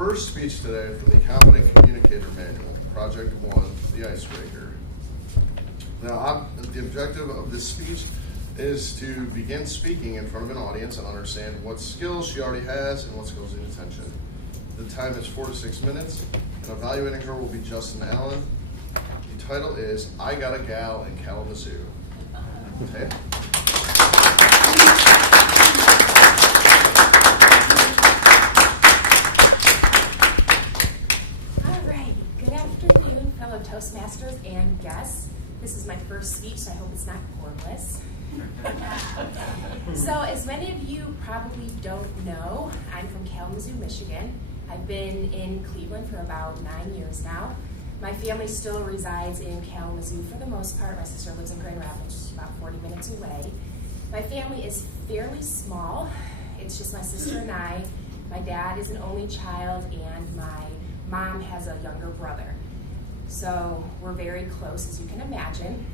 first speech today from the Competent Communicator Manual, Project 1, the Icebreaker. Now, the objective of this speech is to begin speaking in front of an audience and understand what skills she already has and what skills need attention. The time is 4 to 6 minutes, and evaluating her will be Justin Allen. The title is I Got a Gal in Kalamazoo. Okay. Toastmasters and guests. This is my first speech, so I hope it's not formless. So as many of you probably don't know, I'm from Kalamazoo, Michigan. I've been in Cleveland for about 9 years now. My family still resides in Kalamazoo for the most part. My sister lives in Grand Rapids, just about 40 minutes away. My family is fairly small. It's just my sister and I. My dad is an only child, and my mom has a younger brother. So we're very close, as you can imagine.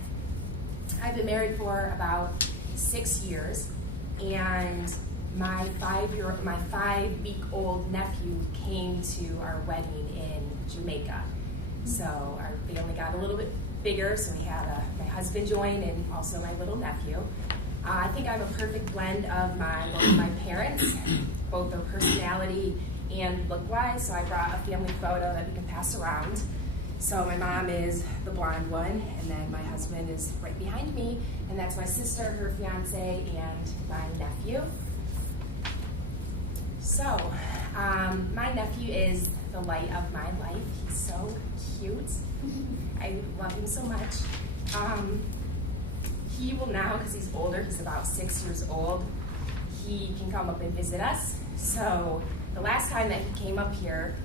I've been married for about 6 years, and my 5-week-old nephew came to our wedding in Jamaica. So our family got a little bit bigger, so we had my husband join and also my little nephew. I think I'm a perfect blend of both my parents, both their personality and look-wise, so I brought a family photo that we can pass around. So my mom is the blonde one, and then my husband is right behind me, and that's my sister, her fiance, and my nephew. So my nephew is the light of my life. He's so cute. I love him so much. He will now, because he's older, he's about 6 years old, he can come up and visit us. So the last time that he came up here,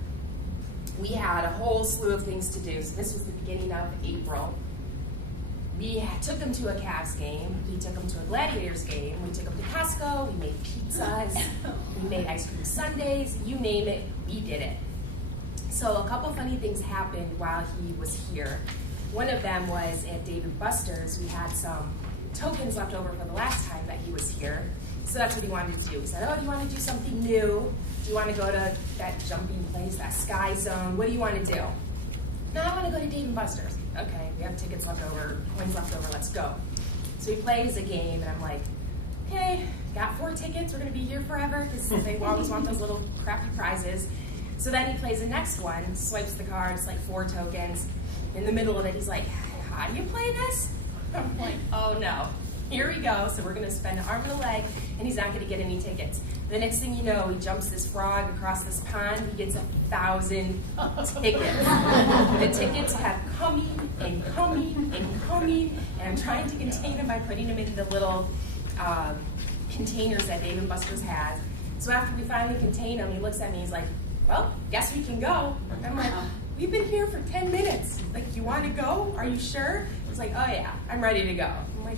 we had a whole slew of things to do. So this was the beginning of April. We took him to a Cavs game. We took him to a Gladiators game. We took him to Costco. We made pizzas. We made ice cream sundaes. You name it, we did it. So a couple funny things happened while he was here. One of them was at Dave & Buster's. We had some tokens left over for the last time that he was here. So that's what he wanted to do. He said, oh, do you want to do something new? Do you want to go to that jumping place, that Sky Zone? What do you want to do? No, I want to go to Dave & Buster's. Okay, we have tickets left over, coins left over, let's go. So he plays a game, and I'm like, okay, got 4 tickets, we're going to be here forever, because they always want those little crappy prizes. So then he plays the next one, swipes the cards, like 4 tokens. In the middle of it, he's like, how do you play this? I'm like, oh no. Here we go, so we're gonna spend an arm and a leg, and he's not gonna get any tickets. The next thing you know, he jumps this frog across this pond, he gets 1,000 tickets. The tickets have coming and coming and coming, and I'm trying to contain them by putting them in the little containers that Dave & Buster's has. So after we finally contain him, he looks at me, he's like, well, guess we can go. I'm like, we've been here for 10 minutes. Like, you wanna go? Are you sure? He's like, oh yeah, I'm ready to go. I'm like,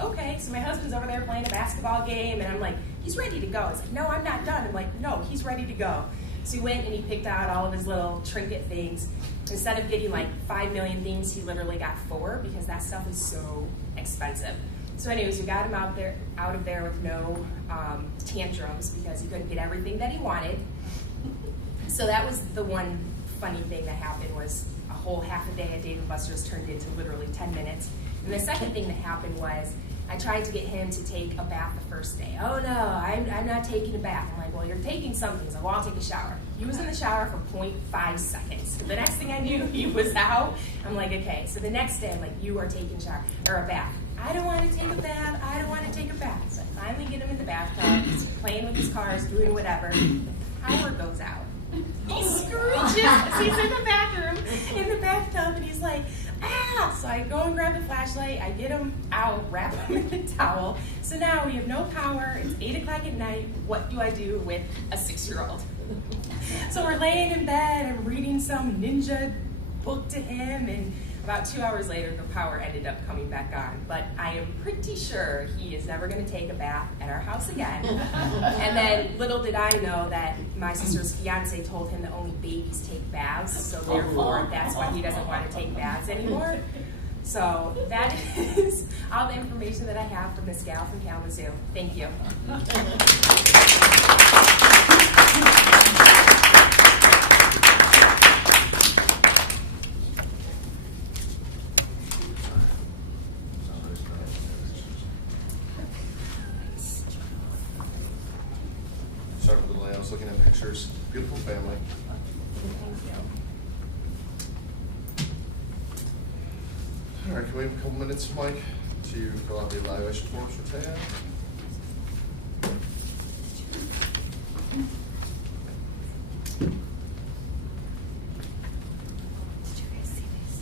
okay, so my husband's over there playing a basketball game, and I'm like, he's ready to go. He's like, no, I'm not done. I'm like, no, he's ready to go. So he went and he picked out all of his little trinket things. Instead of getting like 5 million things, he literally got 4 because that stuff is so expensive. So anyways, we got him out of there with no tantrums because he couldn't get everything that he wanted. So that was the one funny thing that happened, was a whole half a day at Dave & Buster's turned into literally 10 minutes. And the second thing that happened was I tried to get him to take a bath the first day. Oh no, I'm not taking a bath. I'm like, well, you're taking something. He's like, well, I'll take a shower. He was in the shower for 0.5 seconds. The next thing I knew, he was out. I'm like, okay. So the next day, I'm like, you are taking a shower or a bath. I don't want to take a bath. I don't want to take a bath. So I finally get him in the bathtub. He's playing with his cars, doing whatever. Power goes out. He screeches. He's in the bathroom, in the bathtub, and he's like, ah! So I go and grab the flashlight, I get him out, wrap him in the towel. So now we have no power, it's 8 o'clock at night. What do I do with a 6-year-old? So we're laying in bed, I'm reading some ninja book to him, and about 2 hours later, the power ended up coming back on. But I am pretty sure he is never going to take a bath at our house again. And then little did I know that my sister's fiance told him that only babies take baths, so therefore that's why he doesn't want to take baths anymore. So that is all the information that I have from this gal from Kalamazoo. Thank you. beautiful family. Thank you. All right, can we have a couple minutes, Mike, to fill out the evaluation forms for Taya? Did you guys see these?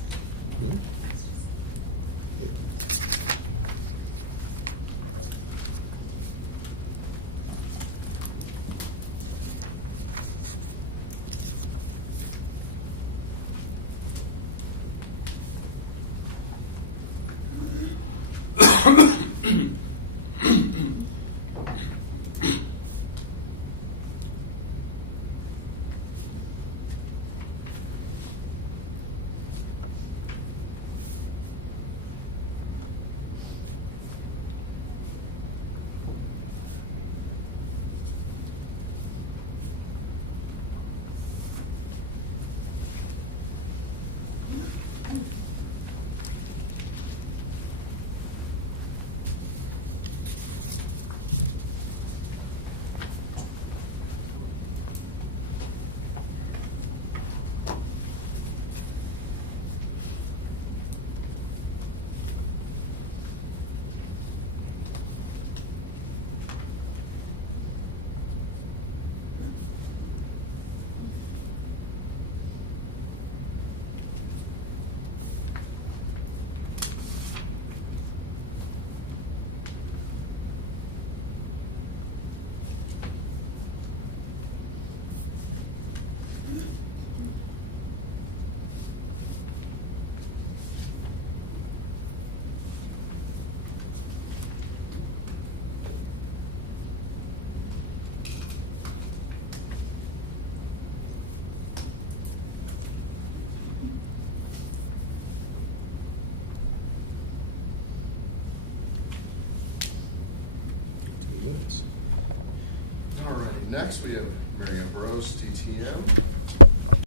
All right, next we have Mary Ambrose, TTM.